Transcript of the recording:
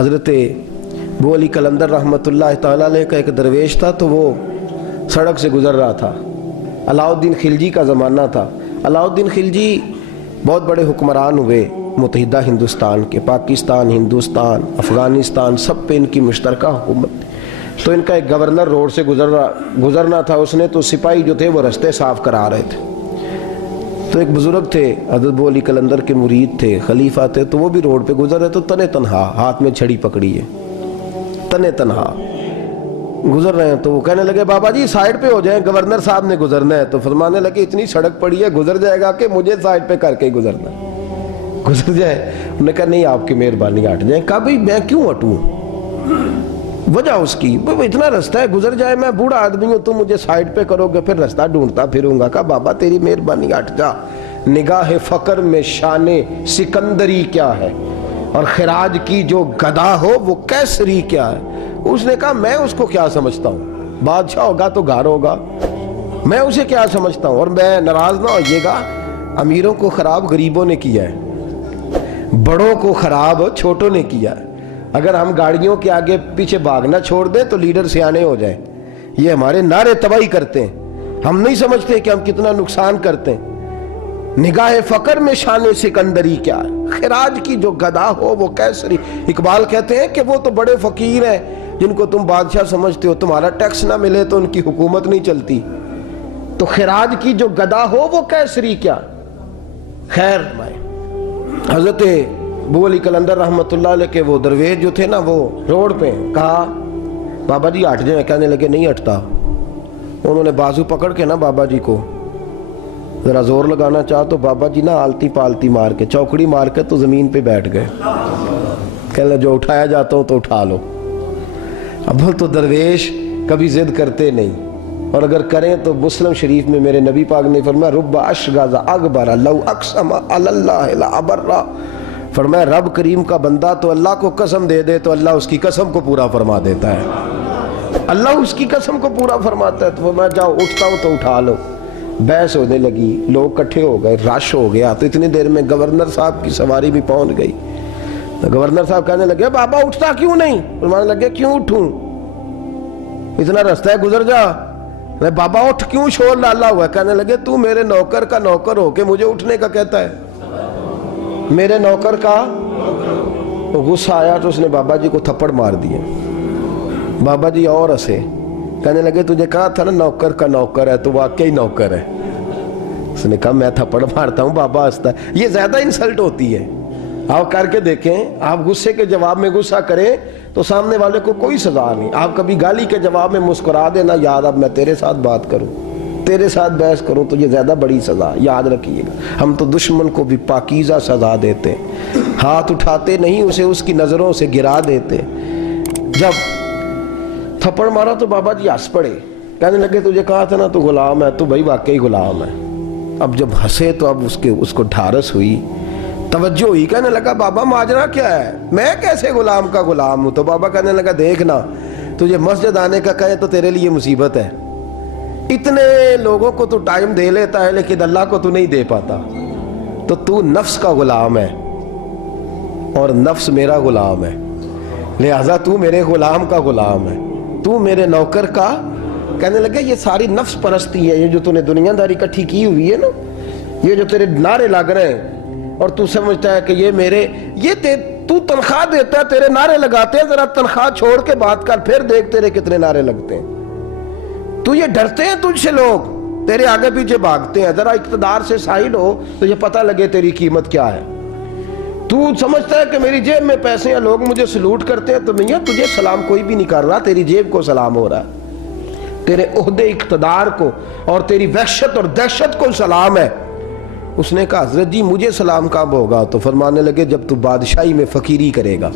حضرت ابو علی قلندر رحمتہ تعالیٰ علیہ کا ایک درویش تھا، تو وہ سڑک سے گزر رہا تھا۔ علاؤالدین خلجی کا زمانہ تھا۔ علاؤالدین خلجی بہت بڑے حکمران ہوئے متحدہ ہندوستان کے، پاکستان، ہندوستان، افغانستان، سب پہ ان کی مشترکہ حکومت۔ تو ان کا ایک گورنر روڈ سے گزرنا تھا، اس نے تو سپاہی جو تھے وہ رستے صاف کرا رہے تھے۔ تو ایک بزرگ تھے، حضرت ابو علی قلندر کے مرید تھے، خلیفہ تھے، تو وہ بھی روڈ پہ گزر رہے، تو تنے تنہا ہاتھ میں چھڑی پکڑی ہے، تنے تنہا گزر رہے ہیں۔ تو وہ کہنے لگے بابا جی سائیڈ پہ ہو جائیں، گورنر صاحب نے گزرنا ہے۔ تو فرمانے لگے اتنی سڑک پڑی ہے، گزر جائے گا کہ مجھے سائیڈ پہ کر کے ہی گزرنا گزر جائے؟ انہوں نے کہا نہیں، آپ کی مہربانی ہٹ جائیں۔ کہا بھئی میں کیوں ہٹوں؟ وجہ اس کی اتنا رستہ ہے، گزر جائے، میں بوڑھا آدمی ہوں، تم مجھے سائیڈ پہ کرو گے، پھر رستہ ڈھونڈتا پھروں گا۔ کہا بابا تیری مہربانی ہٹ جا، نگاہ فقر میں شان سکندری کیا ہے، اور خراج کی جو گدا ہو وہ کیسری کیا ہے۔ اس نے کہا میں اس کو کیا سمجھتا ہوں، بادشاہ ہوگا تو گھر ہوگا، میں اسے کیا سمجھتا ہوں، اور میں ناراض نہ ہوئیے گا، امیروں کو خراب غریبوں نے کیا ہے، بڑوں کو خراب چھوٹوں نے کیا ہے۔ اگر ہم گاڑیوں کے آگے پیچھے بھاگنا چھوڑ دیں تو لیڈر سیانے ہو جائیں۔ یہ ہمارے نعرے تباہی کرتے ہیں، ہم نہیں سمجھتے کہ ہم کتنا نقصان کرتے ہیں۔ نگاہ فقر میں شان سکندری کیا ہے، خراج کی جو گدا ہو وہ کیسری۔ اقبال کہتے ہیں کہ وہ تو بڑے فقیر ہیں جن کو تم بادشاہ سمجھتے ہو، تمہارا ٹیکس نہ ملے تو ان کی حکومت نہیں چلتی، تو خراج کی جو گدا ہو وہ کیسری کیا۔ خیر، حضرت ابو علی قلندر رحمۃ اللہ علیہ کے وہ درویش جو تھے نا، وہ روڈ پہ کہا بابا جی ہٹ جائیں۔ کہنے لگے نہیں ہٹتا۔ انہوں نے بازو پکڑ کے نا بابا جی کو ذرا زور لگانا چاہا تو بابا جی نا آلتی پالتی مار کے، چوکڑی مار کے تو زمین پہ بیٹھ گئے۔ کہنے جو اٹھایا جاتا ہوں تو اٹھا لو۔ اب تو درویش کبھی ضد کرتے نہیں، اور اگر کریں تو مسلم شریف میں میرے نبی پاک نے فرمایا رب اشغاز اکبر لو اقسم علی اللہ لابرہ، فرمایا رب کریم کا بندہ تو اللہ کو قسم دے دے تو اللہ اس کی قسم کو پورا فرما دیتا ہے، اللہ اس کی قسم کو پورا فرماتا ہے۔ تو میں جاؤ اٹھتا ہوں تو اٹھا لو۔ بحث ہونے لگی، لوگ کٹھے ہو گئے، رش ہو گیا، تو اتنی دیر میں گورنر صاحب کی سواری بھی پہنچ گئی۔ تو گورنر صاحب کہنے لگے بابا اٹھتا کیوں نہیں؟ فرمانے لگے کیوں اٹھوں، اتنا رستہ ہے گزر جا۔ میں بابا اٹھ کیوں شور ڈالا ہوا ہے؟ کہنے لگے تو میرے نوکر کا نوکر ہو کے مجھے اٹھنے کا کہتا ہے، میرے نوکر کا۔ غصہ آیا تو اس نے بابا جی کو تھپڑ مار دیا۔ بابا جی اور ہنسے، کہنے لگے تجھے کہا تھا نا نوکر کا نوکر ہے، تو واقعی نوکر ہے۔ اس نے کہا میں تھپڑ مارتا ہوں، بابا ہنستا ہے۔ یہ زیادہ انسلٹ ہوتی ہے، آپ کر کے دیکھیں۔ آپ غصے کے جواب میں غصہ کریں تو سامنے والے کو کوئی سزا نہیں۔ آپ کبھی گالی کے جواب میں مسکرا دینا، یار اب میں تیرے ساتھ بات کروں، تیرے ساتھ بحث کروں، تو یہ زیادہ بڑی سزا، یاد رکھیے گا۔ ہم تو دشمن کو بھی پاکیزہ سزا دیتے، ہاتھ اٹھاتے نہیں، اسے اس کی نظروں سے گرا دیتے۔ جب تھپڑ مارا تو بابا جی ہنس پڑے، کہنے لگے تجھے کہا تھا نا تو غلام ہے، تو بھائی واقعی غلام ہے۔ اب جب ہنسے تو اب اس کو ڈھارس ہوئی، توجہ ہوئی، کہنے لگا بابا ماجرا کیا ہے، میں کیسے غلام کا غلام ہوں؟ تو بابا کہنے لگا دیکھنا، تجھے مسجد آنے کا کہے تو تیرے لیے مصیبت ہے، اتنے لوگوں کو تو ٹائم دے لیتا ہے لیکن اللہ کو تو نہیں دے پاتا، تو نفس کا غلام ہے اور نفس میرا غلام ہے، لہٰذا تو میرے غلام کا غلام ہے، تو میرے نوکر کا۔ کہنے لگے یہ ساری نفس پرستی ہے، یہ جو تو نے دنیا داری اکٹھی کی ہوئی ہے نا، یہ جو تیرے نعرے لگ رہے ہیں اور تو سمجھتا ہے کہ یہ میرے، تو تنخواہ دیتا ہے، تیرے نعرے لگاتے ہیں، ذرا تنخواہ چھوڑ کے بات کر، پھر دیکھ تیرے کتنے نعرے لگتے ہیں۔ تو یہ ڈرتے ہیں تجھ سے، لوگ تیرے آگے پیچھے بھاگتے ہیں، ذرا اقتدار سے سائڈ ہو تو یہ پتہ لگے تیری قیمت کیا ہے۔ تو سمجھتا ہے کہ میری جیب میں پیسے ہیں، لوگ مجھے سلوٹ کرتے ہیں، تو میاں تجھے سلام کوئی بھی نہیں کر رہا، تیری جیب کو سلام ہو رہا ہے، تیرے عہدے اقتدار کو اور تیری وحشت اور دہشت کو سلام ہے۔ اس نے کہا حضرت جی مجھے سلام کب ہوگا؟ تو فرمانے لگے جب تو بادشاہی میں فقیری کرے گا۔